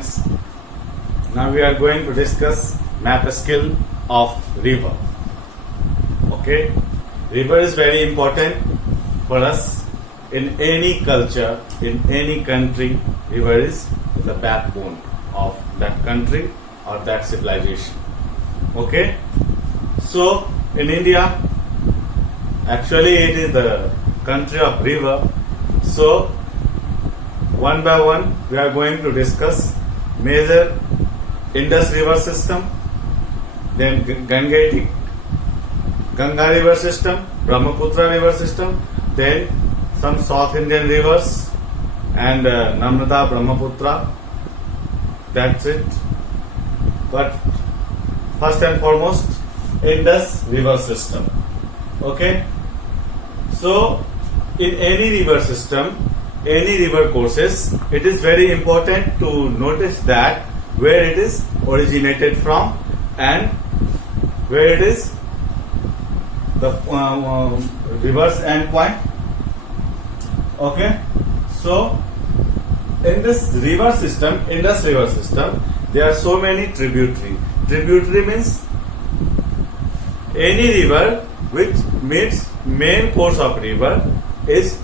friends, now we are going to discuss map skill of river. Okay, river is very important for us in any culture, in any country. River is the backbone of that country or that civilization. Okay, so in India, actually it is the country of river. So one by one we are going to discuss major Indus river system, then Ganga river system, Brahmaputra river system, then some South Indian rivers and Narmada, Brahmaputra. That's it. But first and foremost, Indus river system. Okay. So in any river system, any river courses, it is very important to notice that where it is originated from and where it is the reverse end point. Okay, so in this river system, Indus river system, there are so many tributary. Tributary means any river which meets main course of river is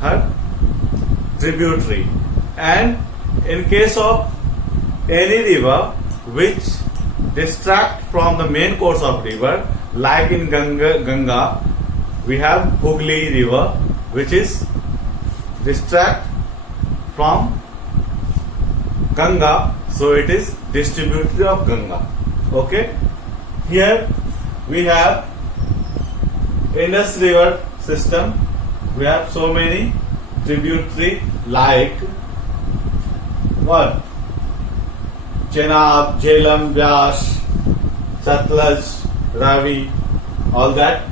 her tributary, and in case of any river which distract from the main course of river, like in Ganga we have Hooghly river which is distract from Ganga, so it is distributary of Ganga. Okay, here we have Indus river system. We have so many tributary like what? Chenab, Jhelum, Vyas, Satluj, Ravi, all that.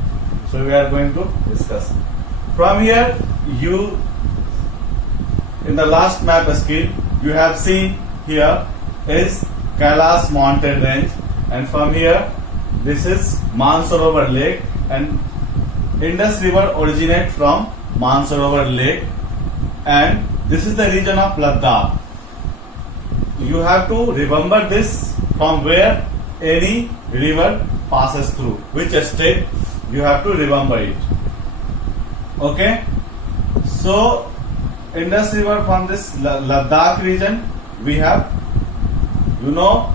So we are going to discuss. From here, you in the last map skill, you have seen here is Kailash mountain range, and from here this is Mansarovar lake, and Indus river originate from Mansarovar lake, and this is the region of Ladakh. You have to remember this from where any river passes through, which state you have to remember it. Okay, so Indus river from this Ladakh region we have, now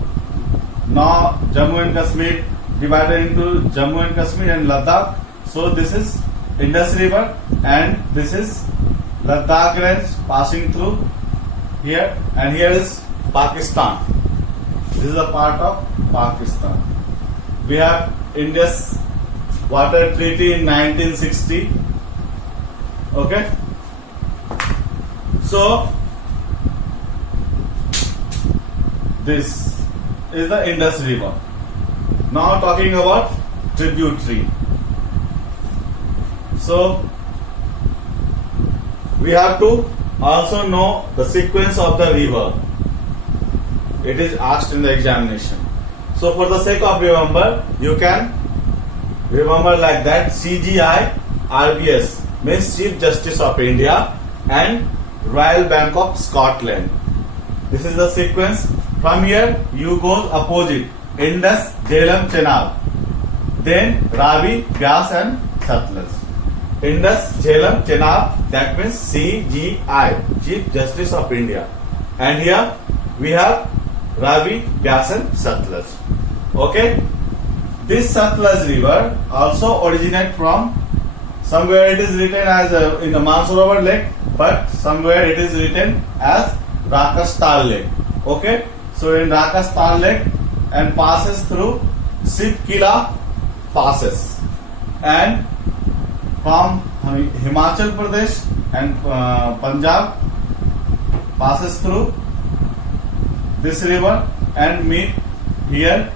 Jammu and Kashmir divided into Jammu and Kashmir and Ladakh. So this is Indus river and this is Ladakh range passing through here, and here is Pakistan. This is a part of Pakistan. We have Indus Water Treaty in 1960. Okay. So this is the Indus river. Now talking about tributary. So we have to also know the sequence of the river. It is asked in the examination. So for the sake of remember, you can remember like that. CGI RBS means Chief Justice of India and Royal Bank of Scotland. This is the sequence. From here you go opposite Indus, Jhelum, Chenab, then Ravi, Vyas and Satluj. Indus, Jhelum, Chenab, that means CGI, Chief Justice of India, and here we have Ravi, Vyas and Satluj. Okay, this Satluj river also originate from somewhere it is written as in the Mansarovar lake, but somewhere it is written as Rakastal lake. Okay, so in Rakastal lake and passes through Sipkila passes, and from Himachal Pradesh and Punjab passes through this river and meet here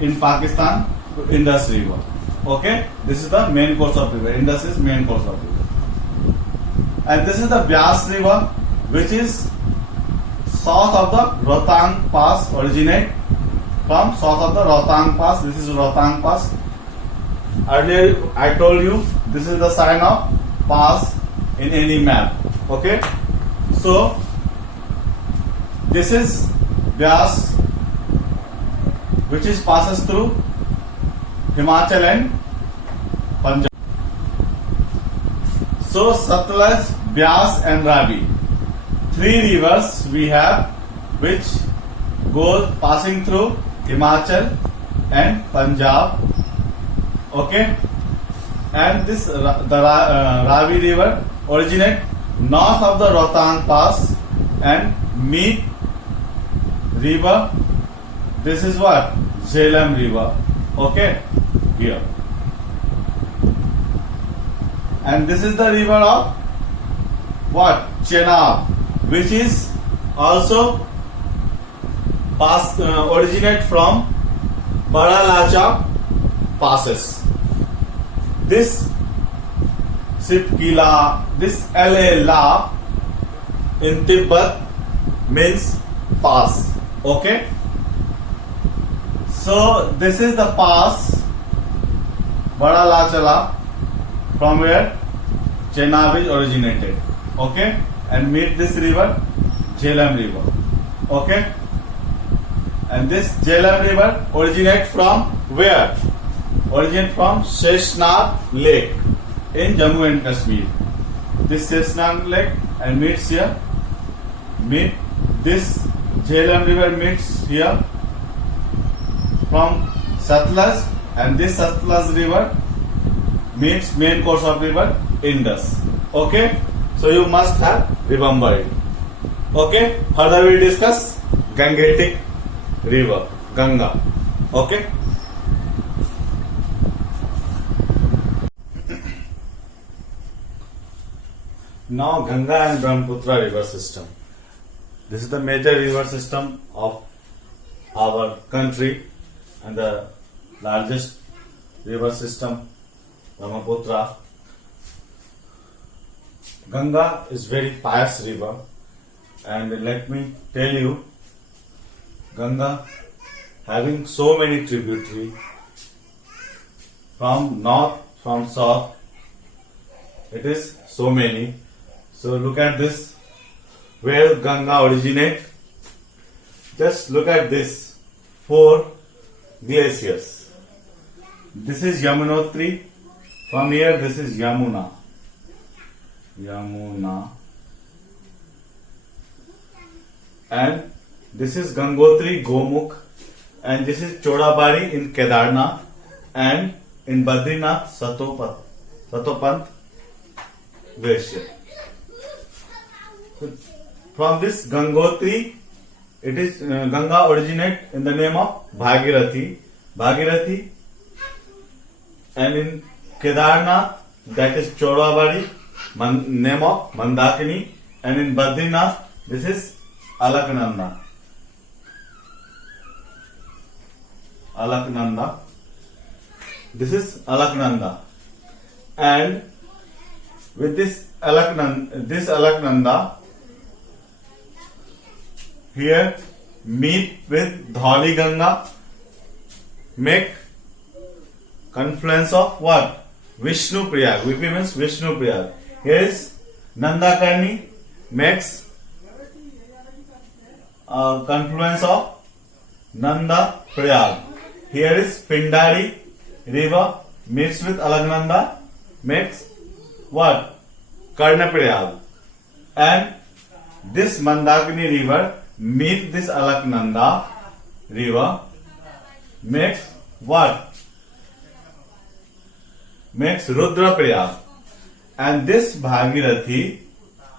in Pakistan to Indus river. Okay, this is the main course of river. Indus is main course of river, and this is the Vyas river, which is south of the Rohtang Pass. Originate from south of the Rohtang Pass. This is Rohtang Pass. Earlier I told you this is the sign of pass in any map. Okay, so this is Vyas, which is passes through Himachal and Punjab. So Satluj, Vyas and Ravi, three rivers we have which go passing through Himachal and Punjab. Okay, and this Ravi river originate north of the Rohtang Pass and meet river. This is what? Jhelum river. Okay, here. And this is the river of what? Chenab, which is also originate from Bada Lacha passes. This Sipkila, this La in Tibet means pass. Okay. So this is the pass Bada Lachala, from where Chenab is originated. Okay, and meet this river Jhelum river. Okay, and this Jhelum river originate from where? Originate from Sheshnath Lake in Jammu and Kashmir. This Sheshnath Lake and meets here. Meet this Jhelum river meets here from Satluj, and this Satluj river meets main course of river Indus. Okay, so you must have remembered it. Okay, further we will discuss Gangetic river, Ganga. Okay. Now Ganga and Brahmaputra river system. This is the major river system of our country and the largest river system, Brahmaputra. Ganga is very pious river, and let me tell you, Ganga having so many tributaries from north, from south, it is so many. So look at this, where Ganga originate. Just look at this, 4 glaciers. This is Yamunotri. From here, this is Yamuna. And this is Gangotri, Gomukh. And this is Chodabari in Kedarnath. And in Badrinath, Satopant glacier. From this Gangotri, it is Ganga originate in the name of Bhagirathi. And in Kedarnath, that is Chodabari, name of Mandakini. And in Badrinath, this is Alaknanda. This is Alaknanda. And with this Alaknanda, here meet with Dhauli Ganga, make confluence of what? Vishnu Priyag. VP means Vishnu Priyag. Here is Nandakarni, makes confluence of Nanda Priyag. Here is Pindari river meets with Alaknanda, makes what? Karna Priyag. And this Mandakini river meet this Alaknanda river, makes what? Makes Rudra Priyag. And this Bhagirathi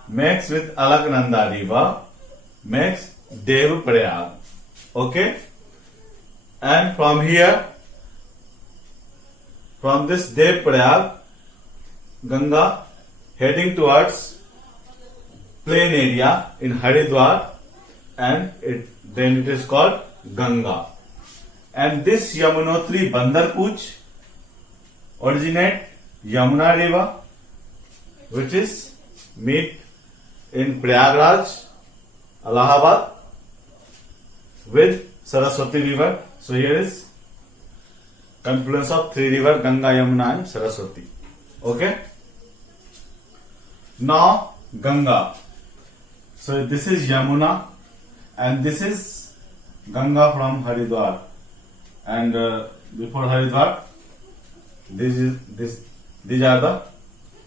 makes with Alaknanda river, makes Dev Prayag. Okay? And from here, from this Dev Prayag, Ganga heading towards plain area in Haridwar, and then it is called Ganga. And this Yamunotri Bandarpuj originate Yamuna river, which is meet in Prayagraj, Allahabad, with Saraswati river. So here is confluence of 3 rivers, Ganga, Yamuna and Saraswati. Okay. Now Ganga. So this is Yamuna. and this is Ganga from Haridwar, and before Haridwar, these are the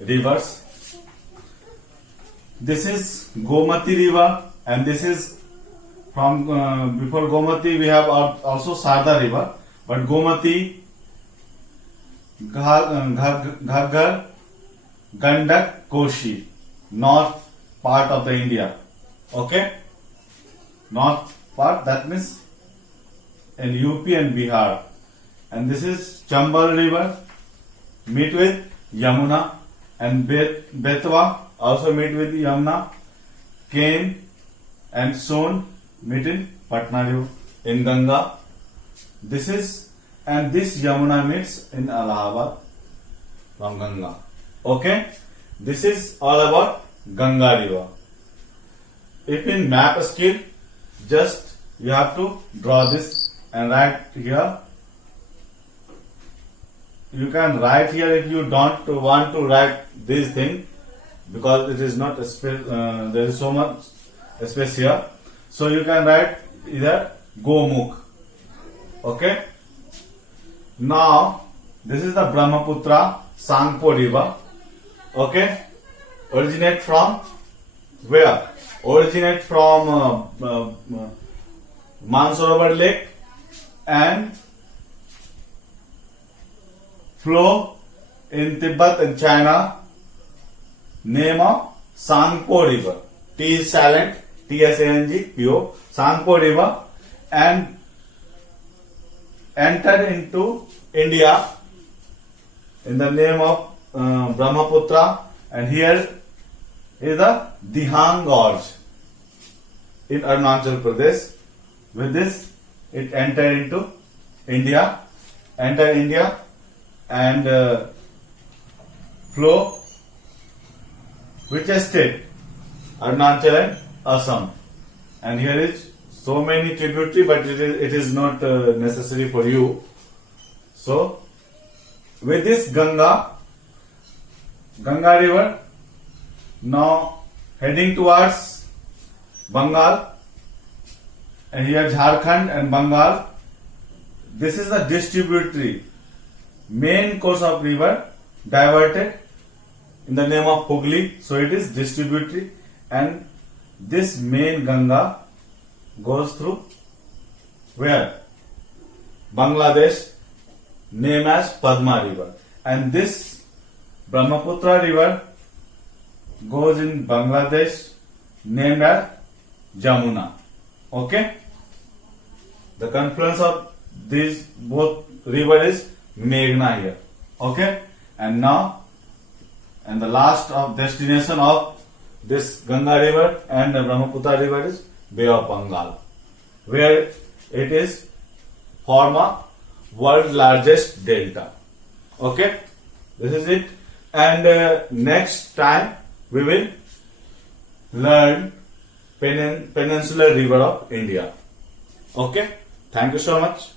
rivers. This is Gomati river, and this is from before Gomati we have also Sarda river, but Gomati, Ghaggar, Gandak, Koshi, north part of the India. Okay, north part, that means in UP and Bihar. And this is Chambal river, meet with Yamuna, and Betwa also meet with Yamuna, Ken and Son meet in Patna river in Ganga. This is, and this Yamuna meets in Allahabad from Ganga. Okay, this is all about Ganga river. If in map skill, just you have to draw this and write here. You can write here if you don't want to write this thing, because it is not a space, there is so much space here. So you can write either Gomukh. Okay. Now this is the Brahmaputra Sangpo river. Okay. Originate from where? Originate from Mansarovar Lake and flow in Tibet and China. Name of Sangpo river. T is silent, T-S-A-N-G, pure, Sangpo river, and entered into India in the name of Brahmaputra, and here is the Dihang Gorge in Arunachal Pradesh. With this, it entered into India, and flow which state? Arunachal and Assam. And here is so many tributary, but it is not necessary for you. So with this Ganga river now heading towards Bengal, and here Jharkhand and Bengal. This is the distributary main course of river diverted in the name of Hooghly, so it is distributary, and this main Ganga goes through where? Bangladesh, named as Padma river, and this Brahmaputra river goes in Bangladesh, named as Jamuna. Okay, the confluence of these both river is Meghna here. Okay, and now, and the last of destination of this Ganga river and the Brahmaputra river is Bay of Bengal, where it is form a world largest delta. Okay, this is it, and next time we will learn peninsular river of India. Okay, thank you so much.